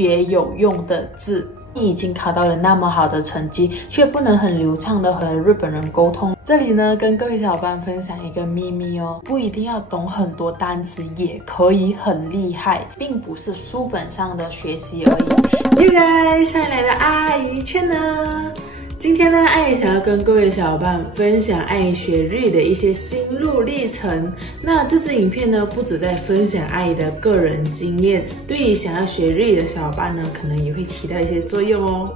学有用的字。你已经考到了那么好的成绩，却不能很流畅的和日本人沟通。这里呢，跟各位小伙伴分享一个秘密哦，不一定要懂很多单词也可以很厉害，并不是书本上的学习而已。Yo guys， 上来的阿姨圈呢？今天呢，阿姨想要跟各位小伙伴分享阿姨学日语的一些心路历程。那这支影片呢，不只在分享阿姨的个人经验，对于想要学日语的小伙伴呢，可能也会起到一些作用哦。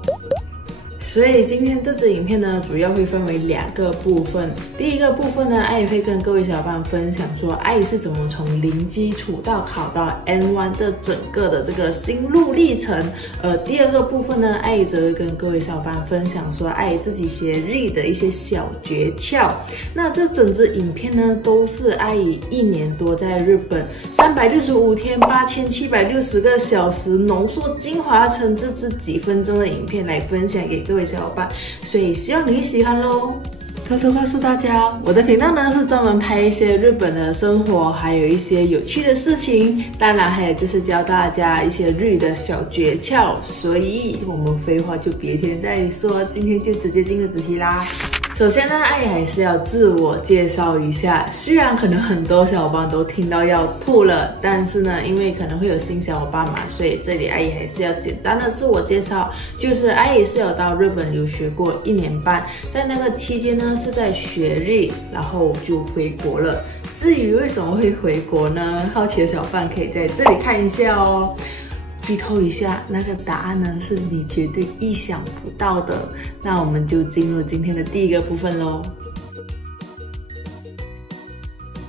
所以今天这支影片呢，主要会分为2个部分。第一个部分呢，阿姨会跟各位小伙伴分享说，阿姨是怎么从零基础到考到 N1 的整个的这个心路历程。第二个部分呢，阿姨则会跟各位小伙伴分享说，阿姨自己学日语的一些小诀窍。那这整支影片呢，都是阿姨1年多在日本365天8760个小时浓缩精华成这支几分钟的影片来分享给各位小伙伴，所以希望你会喜欢咯。偷偷告诉大家，我的频道呢是专门拍一些日本的生活，还有一些有趣的事情，当然还有就是教大家一些日语的小诀窍。所以我们废话就别添再说，今天就直接进入主题啦。首先呢，阿姨还是要自我介绍一下。虽然可能很多小伙伴都听到要吐了，但是呢，因为可能会有新小伙伴嘛，所以这里阿姨还是要简单的自我介绍。就是阿姨是有到日本留学过1年半，在那个期间呢是在学日，然后就回国了。至于为什么会回国呢？好奇的小伙伴可以在这里看一下哦。剧透一下，那个答案呢是你绝对意想不到的。那我们就进入今天的第一个部分咯。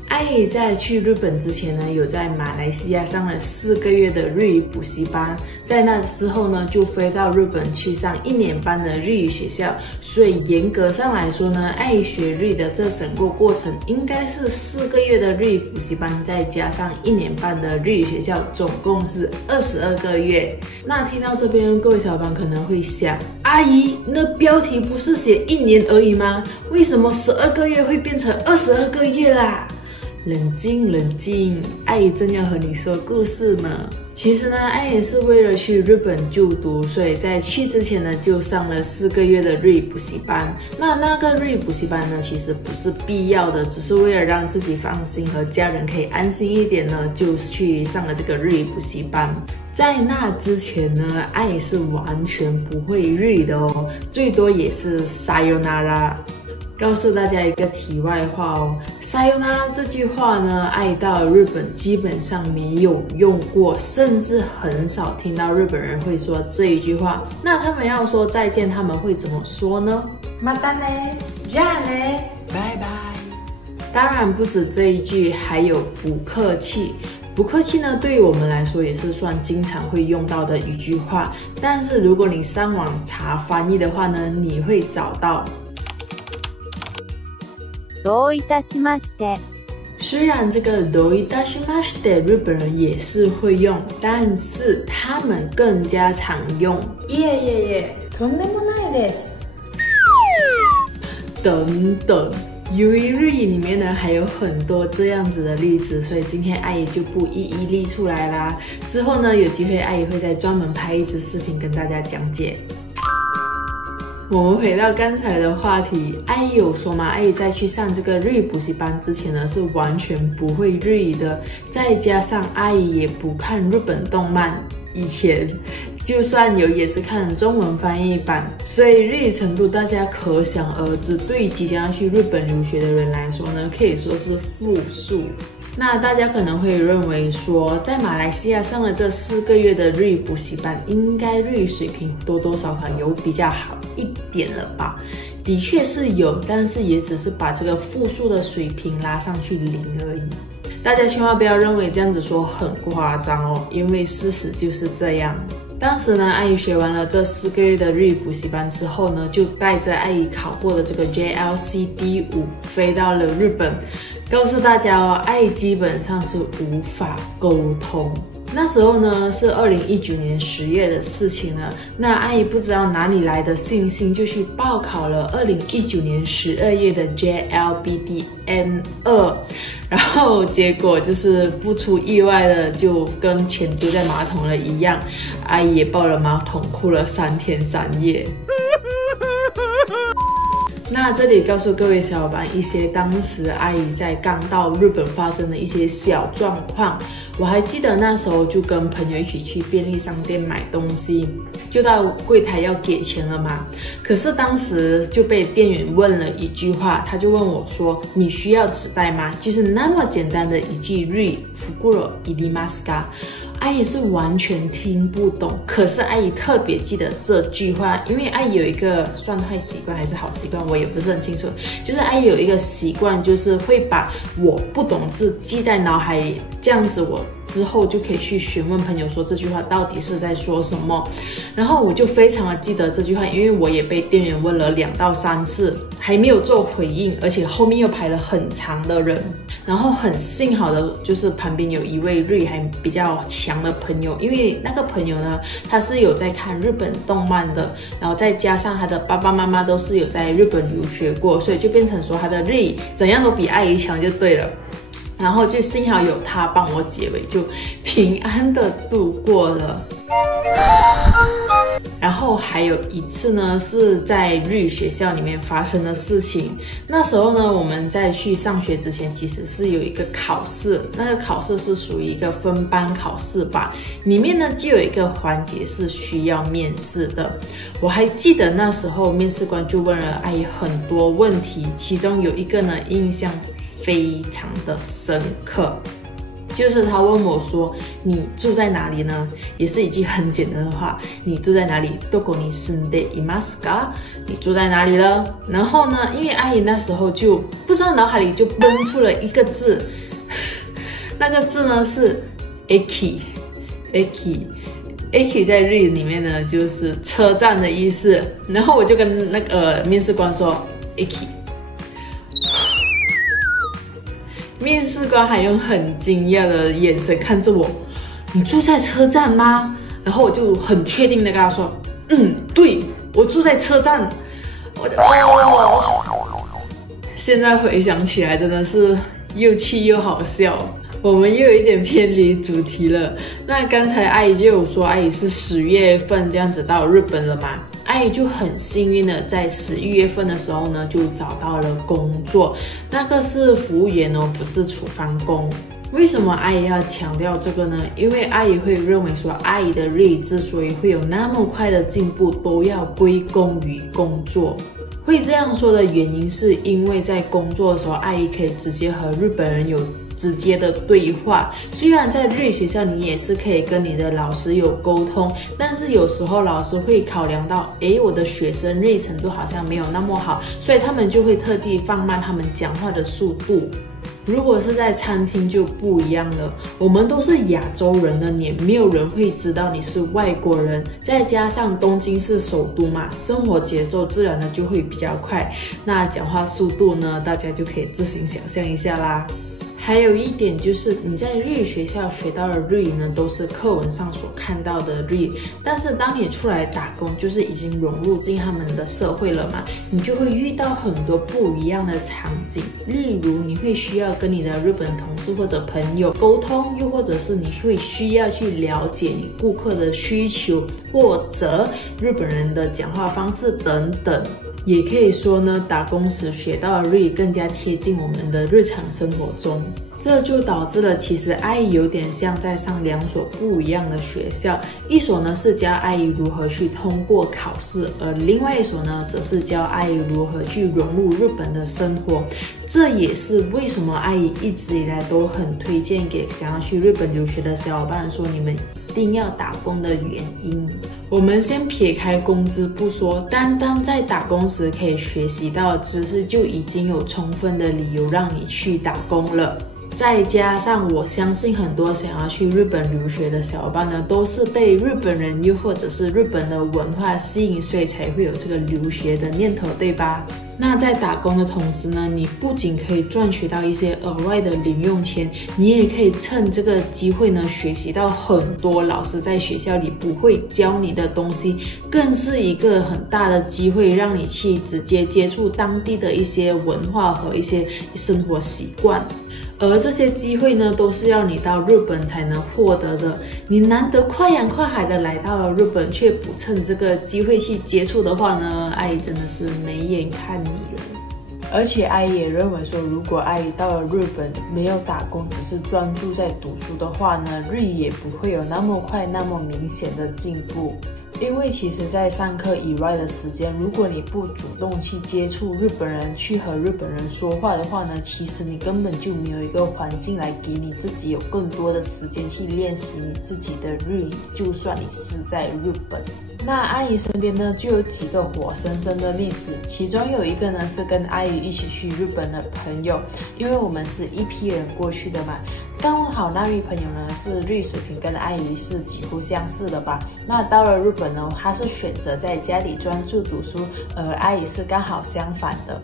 阿姨在去日本之前呢，有在马来西亚上了4个月的日语补习班，在那之后呢，就飞到日本去上1年半的日语学校。所以严格上来说呢，阿姨学日语的这整个过程应该是4个月的日语补习班，再加上1年半的日语学校，总共是22个月。那听到这边，各位小伙伴可能会想，阿姨，那标题不是写1年而已吗？为什么12个月会变成22个月啦？冷静冷静，阿姨正要和你说故事呢。其实呢，阿姨是为了去日本就读，所以在去之前呢，就上了4个月的日语补习班。那个日语补习班呢，其实不是必要的，只是为了让自己放心和家人可以安心一点呢，就去上了这个日语补习班。在那之前呢，阿姨是完全不会日语的哦，最多也是 sayonara。告诉大家一个题外话哦，sayonara 这句话呢，阿姨到了日本基本上没有用过，甚至很少听到日本人会说这一句话。那他们要说再见，他们会怎么说呢？またね、じゃあね、拜拜。当然不止这一句，还有不客气。不客气呢，对于我们来说也是算经常会用到的一句话。但是如果你上网查翻译的话呢，你会找到どういたしまして。虽然这个どういたしまして日本人也是会用，但是他们更加常用いえいえいえ、とんでもないです。等等。由于日语里面呢还有很多这样子的例子，所以今天阿姨就不一一列出来啦。之后呢，有机会阿姨会再专门拍一支视频跟大家讲解。我们回到刚才的话题，阿姨有说嘛，阿姨在去上这个日语补习班之前呢，是完全不会日语的，再加上阿姨也不看日本动漫，以前就算有也是看中文翻译版，所以日语程度大家可想而知。对于即将要去日本留学的人来说呢，可以说是负数。那大家可能会认为说，在马来西亚上了这4个月的日语补习班，应该日语水平多多少少有比较好一点了吧？的确是有，但是也只是把这个负数的水平拉上去0而已。大家千万不要认为这样子说很夸张哦，因为事实就是这样。当时呢，阿姨学完了这4个月的日语补习班之后呢，就带着阿姨考过的这个 JLCD5 飞到了日本。告诉大家哦，阿姨基本上是无法沟通。那时候呢是2019年10月的事情了。那阿姨不知道哪里来的信心，就去报考了2019年12月的 JLBD N2。然后结果就是不出意外的，就跟钱丢在马桶了一样。阿姨也抱了马桶哭了3天3夜。那这里告诉各位小伙伴一些当时阿姨在刚到日本发生的一些小状况。我还记得那时候就跟朋友一起去便利商店买东西，就到柜台要给钱了嘛。可是当时就被店员问了一句话，他就问我说：“你需要纸袋吗？”就是那么简单的一句日语，福袋いりますか？阿姨是完全听不懂，可是阿姨特别记得这句话，因为阿姨有一个算坏习惯还是好习惯，我也不是很清楚。就是阿姨有一个习惯，就是会把我不懂字记在脑海里，这样子我之后就可以去询问朋友说这句话到底是在说什么。然后我就非常的记得这句话，因为我也被店员问了2到3次，还没有做回应，而且后面又排了很长的人。然后很幸好的就是旁边有一位日语还比较强的朋友，因为那个朋友呢，他是有在看日本动漫的，然后再加上他的爸爸妈妈都是有在日本留学过，所以就变成说他的日语怎样都比阿姨强就对了。然后就幸好有他帮我解围，就平安的度过了。然后还有一次呢，是在日语学校里面发生的事情。那时候呢，我们在去上学之前，其实是有一个考试，那个考试是属于一个分班考试吧。里面呢就有一个环节是需要面试的。我还记得那时候面试官就问了阿姨很多问题，其中有一个呢印象非常的深刻。就是他问我说：“你住在哪里呢？”也是一句很简单的话，你住在哪里？どこに住んでいますか？你住在哪里了？然后呢，因为阿姨那时候就不知道脑海里就蹦出了一个字，那个字呢是 eki。eki 在日语里面呢就是车站的意思。然后我就跟那个面试官说 eki。面试官还用很惊讶的眼神看着我，你住在车站吗？然后我就很确定的跟他说，对，我住在车站。我就现在回想起来真的是又气又好笑。我们又有一点偏离主题了。那刚才阿姨就有说，阿姨是10月份这样子到日本了嘛？阿姨就很幸运的在11月份的时候呢，就找到了工作，那个是服务员哦，不是厨房工。为什么阿姨要强调这个呢？因为阿姨会认为说，阿姨的日语之所以会有那么快的进步，都要归功于工作。会这样说的原因是因为在工作的时候，阿姨可以直接和日本人有直接的对话。虽然在日语学校你也是可以跟你的老师有沟通，但是有时候老师会考量到，我的学生日语程度好像没有那么好，所以他们就会特地放慢他们讲话的速度。如果是在餐厅就不一样了，我们都是亚洲人的脸，没有人会知道你是外国人，再加上东京是首都嘛，生活节奏自然的就会比较快，那讲话速度呢，大家就可以自行想象一下啦。还有一点就是你在日语学校学到的日语呢，都是课文上所看到的日语，但是当你出来打工，就是已经融入进他们的社会了嘛，你就会遇到很多不一样的场景。例如你会需要跟你的日本同事或者朋友沟通，又或者是你会需要去了解你顾客的需求，或者日本人的讲话方式等等。也可以说呢，打工时学到的日语更加贴近我们的日常生活中，这就导致了其实阿姨有点像在上2所不一样的学校，一所呢是教阿姨如何去通过考试，而另外一所呢则是教阿姨如何去融入日本的生活。这也是为什么阿姨一直以来都很推荐给想要去日本留学的小伙伴说，你们一定要打工的原因。我们先撇开工资不说，单单在打工时可以学习到的知识，就已经有充分的理由让你去打工了。再加上我相信很多想要去日本留学的小伙伴呢，都是被日本人又或者是日本的文化吸引，所以才会有这个留学的念头，对吧？那在打工的同时呢，你不仅可以赚取到一些额外的零用钱，你也可以趁这个机会呢，学习到很多老师在学校里不会教你的东西，更是一个很大的机会，让你去直接接触当地的一些文化和一些生活习惯。而这些机会呢，都是要你到日本才能获得的。你难得跨洋跨海的来到了日本，却不趁这个机会去接触的话呢，阿姨真的是没眼看你了。而且阿姨也认为说，如果阿姨到了日本没有打工，只是专注在读书的话呢，日语也不会有那么快、那么明显的进步。因为其实在上课以外的时间，如果你不主动去接触日本人，去和日本人说话的话呢，其实你根本就没有一个环境来给你自己有更多的时间去练习你自己的日语，就算你是在日本。那阿姨身边呢就有几个活生生的例子，其中有一个呢是跟阿姨一起去日本的朋友，因为我们是一批人过去的嘛，刚好那位朋友呢是日语水平跟阿姨是几乎相似的吧。那到了日本呢，他是选择在家里专注读书，而阿姨是刚好相反的。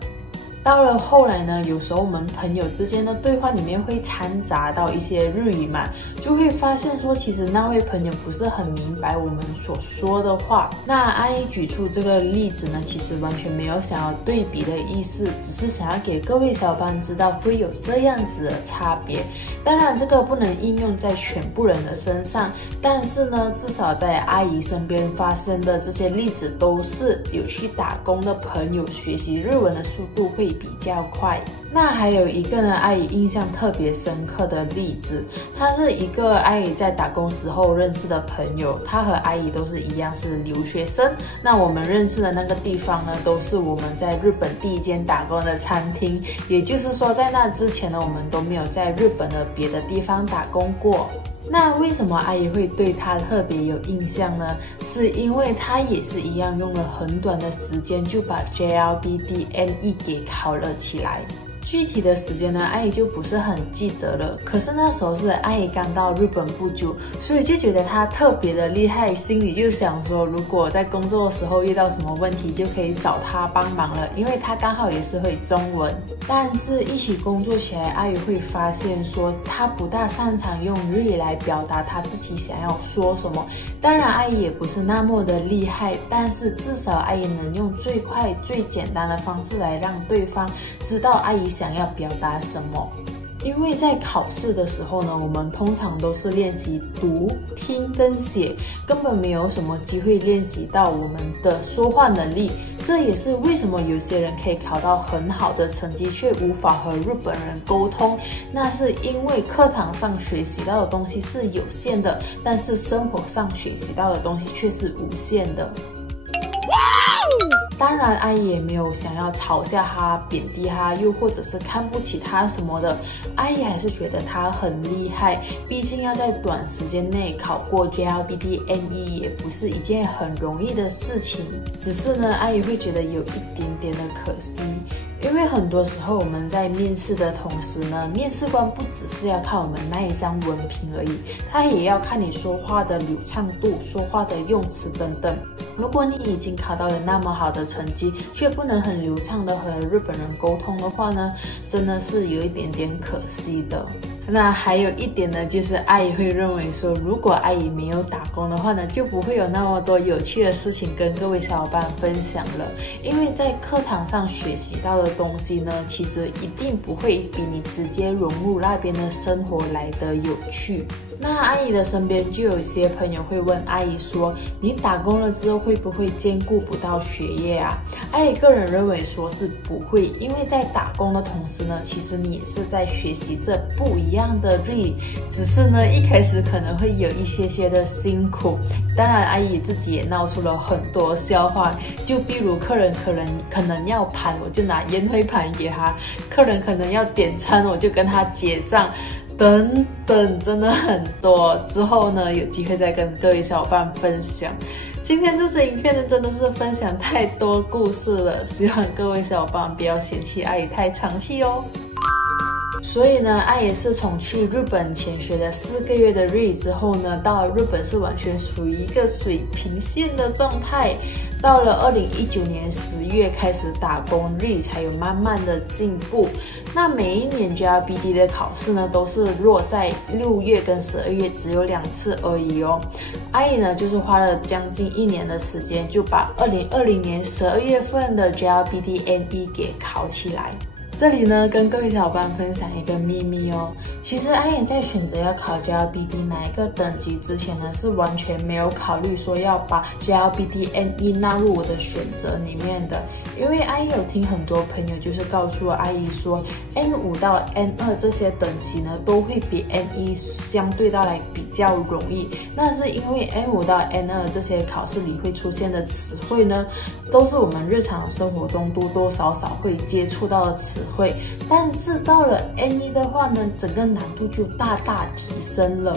到了后来呢，有时候我们朋友之间的对话里面会掺杂到一些日语嘛，就会发现说，其实那位朋友不是很明白我们所说的话。那阿姨举出这个例子呢，其实完全没有想要对比的意思，只是想要给各位小伙伴知道会有这样子的差别。当然，这个不能应用在全部人的身上，但是呢，至少在阿姨身边发生的这些例子，都是有去打工的朋友学习日文的速度会比较快。那还有一个呢，阿姨印象特别深刻的例子，他是一个阿姨在打工时候认识的朋友，他和阿姨都是一样是留学生。那我们认识的那个地方呢，都是我们在日本第一间打工的餐厅，也就是说在那之前呢，我们都没有在日本的别的地方打工过。那为什么阿姨会对他特别有印象呢？是因为他也是一样用了很短的时间就把 JLPT NE 给考了起来。具体的时间呢，阿姨就不是很记得了。可是那时候是阿姨刚到日本不久，所以就觉得她特别的厉害，心里就想说，如果在工作的时候遇到什么问题，就可以找她帮忙了，因为她刚好也是会中文。但是一起工作起来，阿姨会发现说，她不大擅长用日语来表达她自己想要说什么。当然，阿姨也不是那么的厉害，但是至少阿姨能用最快、最简单的方式来让对方知道阿姨想要表达什么。因为在考试的时候呢，我们通常都是练习读、听跟写，根本没有什么机会练习到我们的说话能力。这也是为什么有些人可以考到很好的成绩，却无法和日本人沟通。那是因为课堂上学习到的东西是有限的，但是生活上学习到的东西却是无限的。当然，阿姨也没有想要嘲笑他、贬低他，又或者是看不起他什么的。阿姨还是觉得他很厉害，毕竟要在短时间内考过 JLPT NE 也不是一件很容易的事情。只是呢，阿姨会觉得有一点点的可惜。因为很多时候我们在面试的同时呢，面试官不只是要看我们那一张文凭而已，他也要看你说话的流畅度、说话的用词等等。如果你已经考到了那么好的成绩，却不能很流畅的和日本人沟通的话呢，真的是有一点点可惜的。那还有一点呢，就是阿姨会认为说，如果阿姨没有打工的话呢，就不会有那么多有趣的事情跟各位小伙伴分享了。因为在课堂上学习到的东西呢，其实一定不会比你直接融入那边的生活来得有趣。那阿姨的身边就有一些朋友会问阿姨说，你打工了之后会不会兼顾不到学业啊？阿姨个人认为说是不会，因为在打工的同时呢，其实你也是在学习着不一样的日语，只是呢一开始可能会有一些的辛苦。当然，阿姨自己也闹出了很多笑话，就比如客人可能要盘，我就拿烟灰盘给他；客人可能要点餐，我就跟他结账。等等，真的很多。之后呢，有机会再跟各位小伙伴分享。今天这支影片呢，真的是分享太多故事了，希望各位小伙伴不要嫌弃阿姨太长气哦。所以呢，阿姨是从去日本前学了4个月的日语之后呢，到了日本是完全属于一个水平线的状态。到了2019年10月开始打工，日语才有慢慢的进步。那每一年 JLPT 的考试呢，都是落在6月跟12月，只有2次而已哦。阿姨呢，就是花了将近1年的时间，就把2020年12月份的 JLPT NE 给考起来。这里呢，跟各位小伙伴分享一个秘密哦。其实阿妍在选择要考 JLPT 哪一个等级之前呢，是完全没有考虑说要把 JLPT N1 纳入我的选择里面的。因为阿姨有听很多朋友就是告诉我阿姨说 ，N5 到 N2 这些等级呢，都会比 N1 相对到来比较容易。那是因为 N5 到 N2 这些考试里会出现的词汇呢，都是我们日常生活中多多少少会接触到的词汇。但是到了 N1 的话呢，整个难度就大大提升了。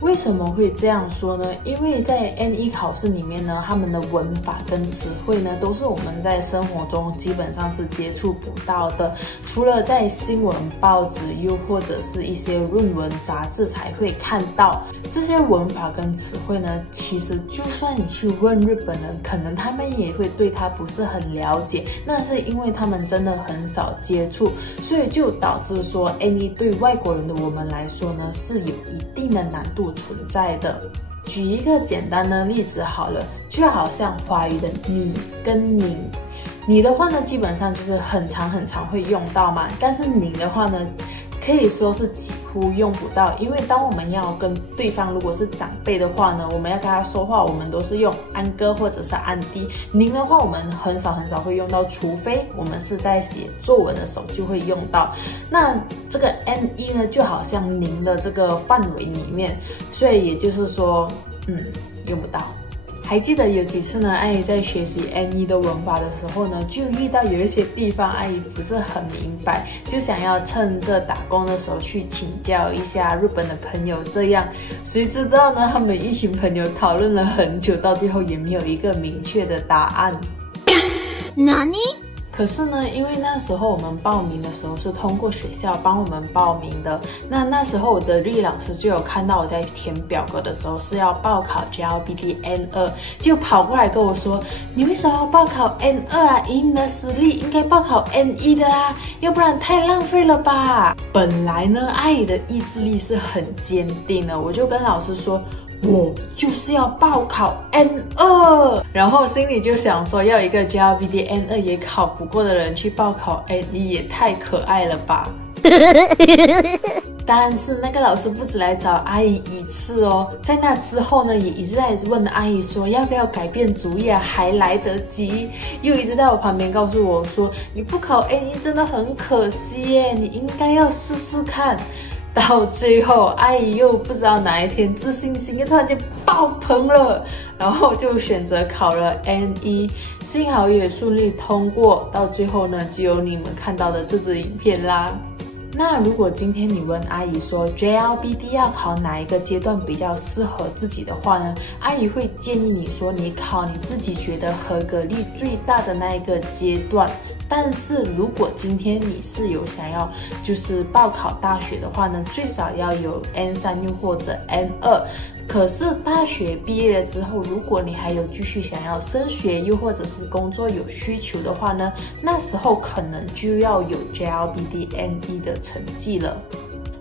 为什么会这样说呢？因为在 N1 考试里面呢，他们的文法跟词汇呢，都是我们在生活中基本上是接触不到的，除了在新闻报纸又或者是一些论文杂志才会看到。这些文法跟词汇呢，其实就算你去问日本人，可能他们也会对它不是很了解，那是因为他们真的很少接触，所以就导致说 N1 对外国人的我们来说呢，是有一定的难度存在的。举一个简单的例子好了，就好像华语的你跟您，你的话呢，基本上就是很常会用到嘛，但是您的话呢，可以说是几乎用不到，因为当我们要跟对方如果是长辈的话呢，我们要跟他说话，我们都是用安哥或者是安弟。您的话，我们很少会用到，除非我们是在写作文的时候就会用到。那这个 N1 呢，就好像您的这个范围里面，所以也就是说，用不到。还记得有几次呢，阿姨在学习 N1 的文法的时候呢，就遇到有一些地方阿姨不是很明白，就想要趁着打工的时候去请教一下日本的朋友。这样，谁知道呢？他们一群朋友讨论了很久，到最后也没有一个明确的答案。何？可是呢，因为那时候我们报名的时候是通过学校帮我们报名的，那时候我的日语老师就有看到我在填表格的时候是要报考 JLPT N2， 就跑过来跟我说：“你为什么要报考 N2 啊？以你的实力应该报考 N1 的啊，要不然太浪费了吧？”本来呢，阿姨的意志力是很坚定的，我就跟老师说，我就是要报考 N2， 然后心里就想说，要一个 JLPT N2 也考不过的人去报考 N1， 也太可爱了吧。但是那个老师不止来找阿姨一次哦，在那之后呢，也一直在问阿姨说要不要改变主意啊，还来得及。又一直在我旁边告诉我说，你不考 N1 真的很可惜耶，你应该要试试看。到最后，阿姨又不知道哪一天自信心又突然间爆棚了，然后就选择考了 N1， 幸好也顺利通过。到最后呢，就有你们看到的这支影片啦。那如果今天你问阿姨说 JLPT 要考哪一个阶段比较适合自己的话呢，阿姨会建议你说你考你自己觉得合格率最大的那一个阶段。但是如果今天你是有想要就是报考大学的话呢，最少要有 N3 又或者 N2。可是大学毕业了之后，如果你还有继续想要升学又或者是工作有需求的话呢，那时候可能就要有 JLPT N1 的成绩了。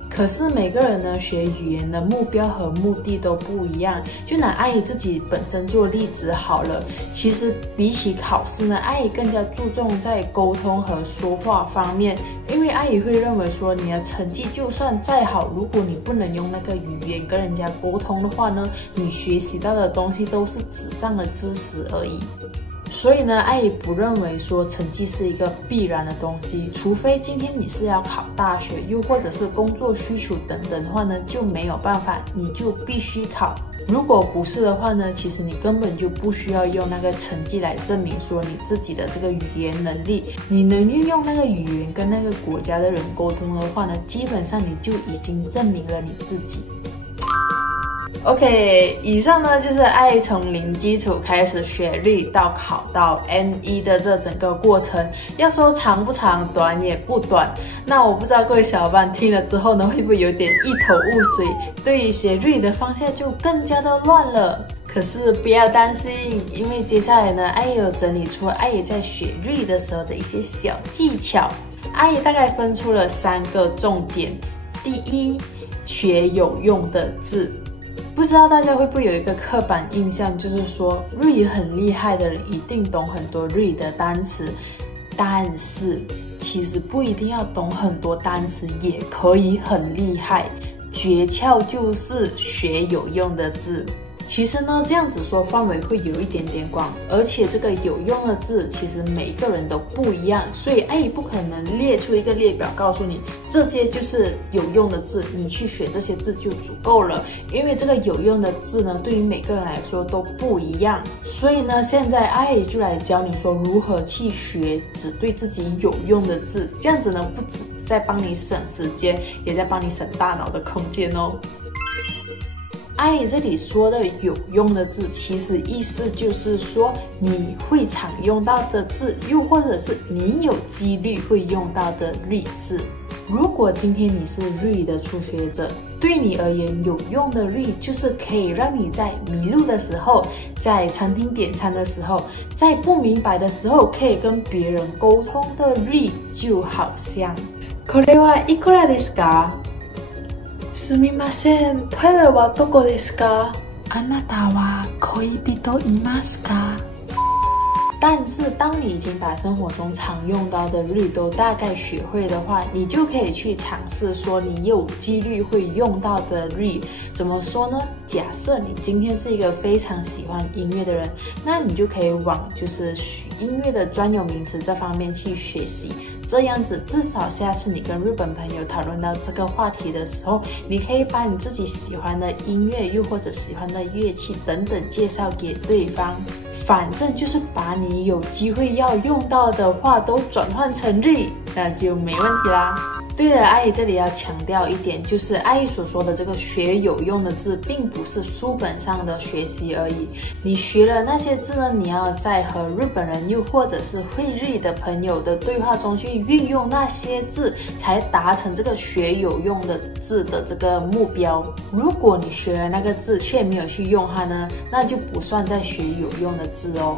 可是每个人呢，学语言的目标和目的都不一样。就拿阿姨自己本身做例子好了，其实比起考试呢，阿姨更加注重在沟通和说话方面。因为阿姨会认为说，你的成绩就算再好，如果你不能用那个语言跟人家沟通的话呢，你学习到的东西都是纸上的知识而已。所以呢，阿姨不认为说成绩是一个必然的东西，除非今天你是要考大学，又或者是工作需求等等的话呢，就没有办法，你就必须考。如果不是的话呢，其实你根本就不需要用那个成绩来证明说你自己的这个语言能力。你能运用那个语言跟那个国家的人沟通的话呢，基本上你就已经证明了你自己。OK， 以上呢就是阿姨从零基础开始学日语到考到 N1 的这整个过程。要说长不长，短也不短。那我不知道各位小伙伴听了之后呢，会不会有点一头雾水，对于学日语的方向就更加的乱了。可是不要担心，因为接下来呢，阿姨有整理出阿姨在学日语的时候的一些小技巧。阿姨大概分出了3个重点。第一，学有用的字。不知道大家会不会有一个刻板印象，就是说日语很厉害的人一定懂很多日语的单词。但是其实不一定要懂很多单词也可以很厉害，诀窍就是学有用的字。其实呢，这样子说范围会有一点点广，而且这个有用的字其实每个人都不一样，所以阿姨不可能列出一个列表告诉你这些就是有用的字，你去学这些字就足够了。因为这个有用的字呢，对于每个人来说都不一样，所以呢，现在阿姨就来教你说如何去学只对自己有用的字，这样子呢，不止在帮你省时间，也在帮你省大脑的空间哦。阿姨这里说的有用的字，其实意思就是说你会常用到的字，又或者是你有几率会用到的日字。如果今天你是日语的初学者，对你而言有用的日就是可以让你在迷路的时候，在餐厅点餐的时候，在不明白的时候可以跟别人沟通的日，就好像これはいくらですか？すみません、トイレはどこですか？あなたは恋人いますか？但是当你已经把生活中常用到的日都大概学会的话，你就可以去尝试说你有几率会用到的日。怎么说呢？假设你今天是一个非常喜欢音乐的人，那你就可以往就是音乐的专有名词这方面去学习。这样子，至少下次你跟日本朋友讨论到这个话题的时候，你可以把你自己喜欢的音乐，又或者喜欢的乐器等等介绍给对方。反正就是把你有机会要用到的话都转换成日，那就没问题啦。对了，阿姨这里要强调一点，就是阿姨所说的这个学有用的字，并不是书本上的学习而已。你学了那些字呢，你要在和日本人又或者是会日的朋友的对话中去运用那些字，才达成这个学有用的字的这个目标。如果你学了那个字却没有去用它呢，那就不算在学有用的字哦。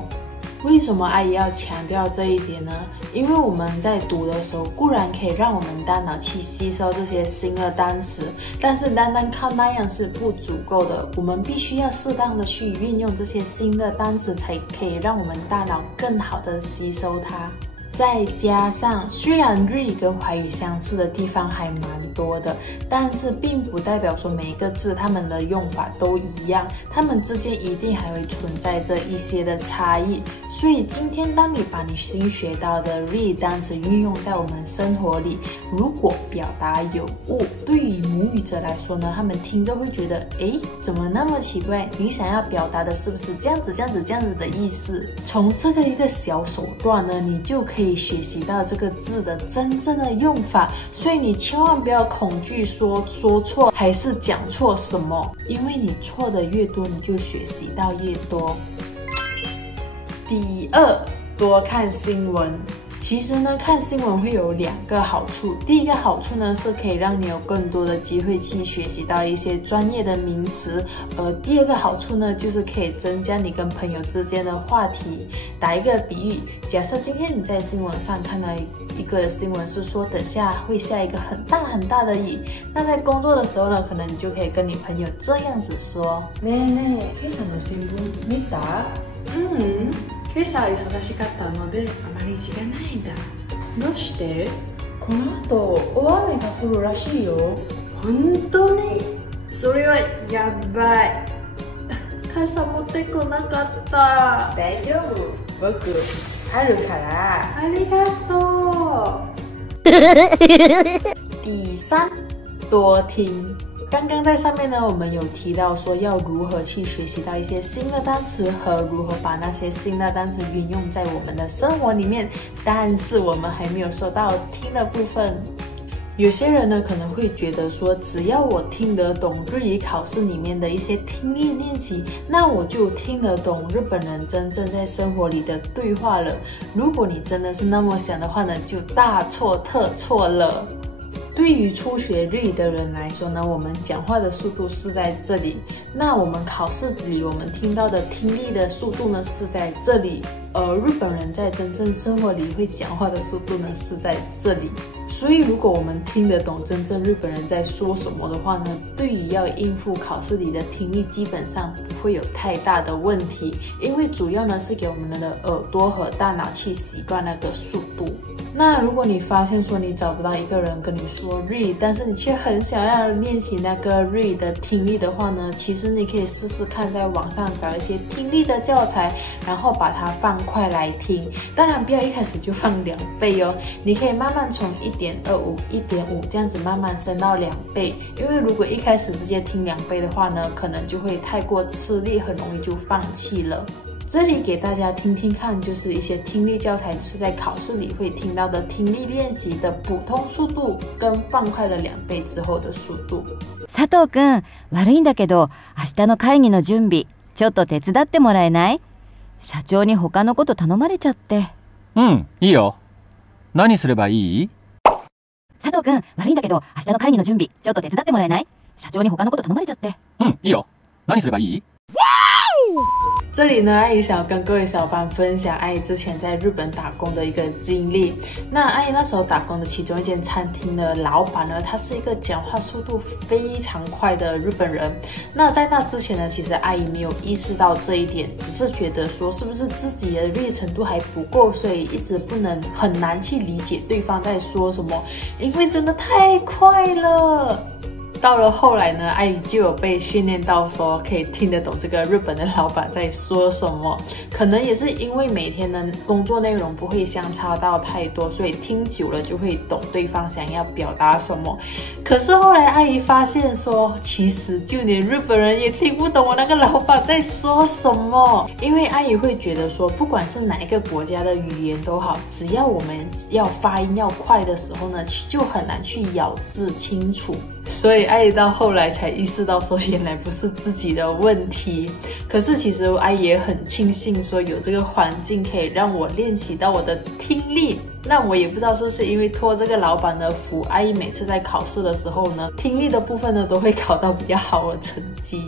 为什么阿姨要强调这一点呢？因为我们在读的时候，固然可以让我们大脑去吸收这些新的单词，但是单单靠那样是不足够的。我们必须要适当的去运用这些新的单词，才可以让我们大脑更好的吸收它。再加上，虽然日语跟华语相似的地方还蛮多的，但是并不代表说每一个字它们的用法都一样，它们之间一定还会存在着一些的差异。所以今天当你把你新学到的日语单词运用在我们生活里，如果表达有误，对于母语者来说呢，他们听着会觉得，诶，怎么那么奇怪？你想要表达的是不是这样子的意思？从这个一个小手段呢，你就可以学习到这个字的真正的用法。所以你千万不要恐惧说错还是讲错什么，因为你错的越多，你就学习到越多。第二，多看新闻。其实呢，看新闻会有2个好处。第一个好处呢，是可以让你有更多的机会去学习到一些专业的名词。第二个好处呢，就是可以增加你跟朋友之间的话题。打一个比喻，假设今天你在新闻上看到一个新闻是说等下会下一个很大的雨，那在工作的时候呢，可能你就可以跟你朋友这样子说：ねえねえ、今朝の新聞見た？今朝忙しかったのであまり時間ないんだ。どうして？この後大雨が降るらしいよ。本当に？それはやばい。傘持ってこなかった。大丈夫。僕あるから。ありがとう。第三，多听。刚刚在上面呢，我们有提到说要如何去学习到一些新的单词和如何把那些新的单词运用在我们的生活里面，但是我们还没有说到听的部分。有些人呢可能会觉得说，只要我听得懂日语考试里面的一些听力练习，那我就听得懂日本人真正在生活里的对话了。如果你真的是那么想的话呢，就大错特错了。对于初学日语的人来说呢，我们讲话的速度是在这里，那我们考试里我们听到的听力的速度呢是在这里。日本人在真正生活里会讲话的速度呢是在这里。所以如果我们听得懂真正日本人在说什么的话呢，对于要应付考试里的听力基本上不会有太大的问题，因为主要呢是给我们的耳朵和大脑去习惯那个速度。那如果你发现说你找不到一个人跟你说日语，但是你却很想要练习那个日语的听力的话呢，其实你可以试试看在网上找一些听力的教材，然后把它放快来听。当然不要一开始就放2倍哦，你可以慢慢从1.25、1.5这样子慢慢升到2倍，因为如果一开始直接听2倍的话呢，可能就会太过吃力，很容易就放弃了。这里给大家听听看，就是一些听力教材，就是在考試里会听到的听力练習的普通速度跟放快了2倍之後的速度。佐藤くん、悪いんだけど、明日の会議の準備、ちょっと手伝ってもらえない？社長に他のこと頼まれちゃって。うん、いいよ。何すればいい？佐藤くん、悪いんだけど、明日の会議の準備、ちょっと手伝ってもらえない？社長に他のこと頼まれちゃって。うん、いいよ。何すればいい？这里呢，阿姨想要跟各位小伙伴分享阿姨之前在日本打工的一个经历。那阿姨那时候打工的其中一间餐厅的老板呢，他是一个讲话速度非常快的日本人。那在那之前呢，其实阿姨没有意识到这一点，只是觉得说是不是自己的日语程度还不够，所以一直很难去理解对方在说什么，因为真的太快了。到了后来呢，阿姨就有被训练到说可以听得懂这个日本的老板在说什么，可能也是因为每天的工作内容不会相差到太多，所以听久了就会懂对方想要表达什么。可是后来阿姨发现说，其实就连日本人也听不懂我那个老板在说什么，因为阿姨会觉得说，不管是哪一个国家的语言都好，只要我们要发音要快的时候呢，就很难去咬字清楚。所以阿姨到后来才意识到说，原来不是自己的问题。可是其实阿姨也很庆幸说有这个环境可以让我练习到我的听力。那我也不知道是不是因为托这个老板的福，阿姨每次在考试的时候呢，听力的部分呢都会考到比较好的成绩。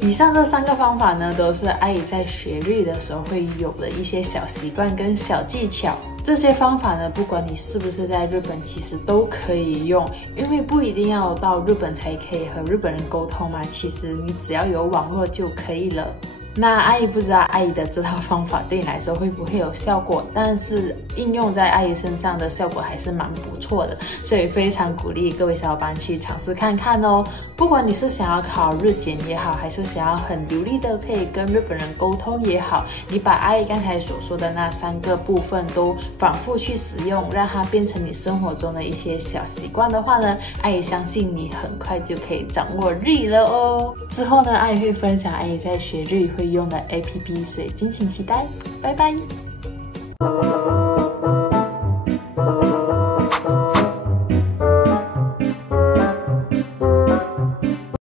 以上这3个方法呢，都是阿姨在学日语的时候会有的一些小习惯跟小技巧。这些方法呢，不管你是不是在日本，其实都可以用，因为不一定要到日本才可以和日本人沟通嘛，其实你只要有网络就可以了。那阿姨不知道阿姨的这套方法对你来说会不会有效果，但是应用在阿姨身上的效果还是蛮不错的，所以非常鼓励各位小伙伴去尝试看看哦。不管你是想要考日检也好，还是想要很流利的可以跟日本人沟通也好，你把阿姨刚才所说的那3个部分都反复去使用，让它变成你生活中的一些小习惯的话呢，阿姨相信你很快就可以掌握日语了哦。之后呢，阿姨会分享阿姨在学日语会用的 APP， 所以敬请期待。拜拜。